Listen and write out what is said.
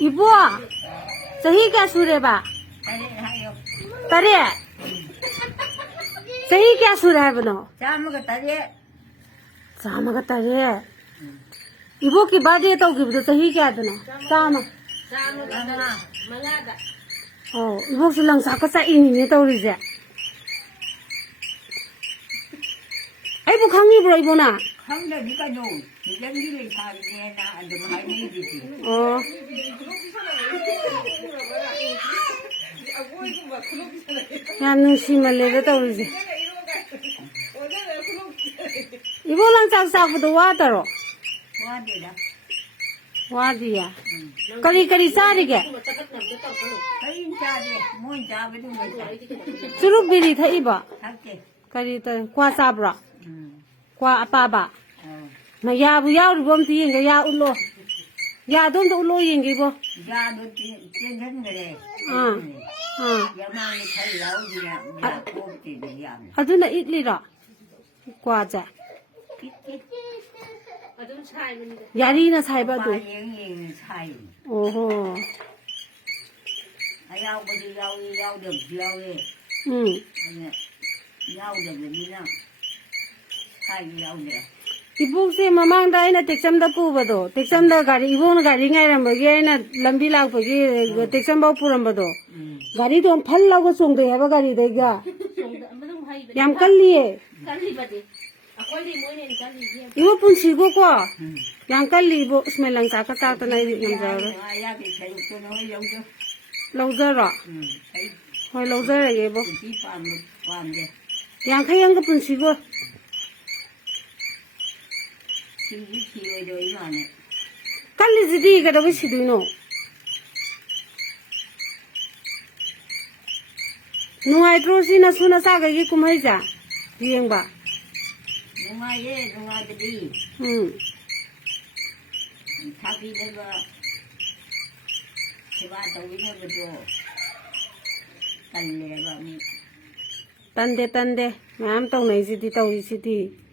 이보 저희가 수레봐 딸이 저희가 수레하거든 자마가 딸이 이보기 바디에 떠오기부터 저희가 하더나 자마 이보기 랑사가 싸이니 떠오르지 아이고 강리부라 이보나 강도 니가 요 대장기를 사리네 나 안 되면 할머니 주지. 야 눈심을 내려 떠오르지 이보랑 짝짝부터 와더러 와대라. 와디야 거리 싸리게 거인 자대 뭔 자베도 못 주룩비리 다 입어 할게. 거리 과 싸브라 과 아빠바 마야부 야우르범 티인가 야 울로 야 돈도 울로 인기보 야너 땡전 그래. 야망이 잘 나오지냐. 야 곱지 야. 아두나 이리라 과자 야리나 살바도 영영 사이. 오호 야우버도 야우덕 야우에. 야우덕 니랑 사이 야우네. 이복세 마망다 아이나 택삼다 뿌버도 택삼다 가리 이보는 가리 nga이라머기 아이나 lambi lakpagi 택삼바 뿌람버도 가리도 팔라고 송도 해봐 가리 대가 얌 깔리에 이거 분치고 과 양깔리 이보 스멜랑 사카 사타나 이름자로 야비 제육도 너 영도. lau저라 헐 lau저라게 이보 이 밤을 밤데. 양카양 거 분치고 키워도 이만해. 깔리지디 이가 더 시두노 누아이트로시나 수나 사가기 꿈하이자 비행바 농아들이 자기네가 제가 더위네도 달래가 미. 딴데 맘 똥나이지디 떠이지디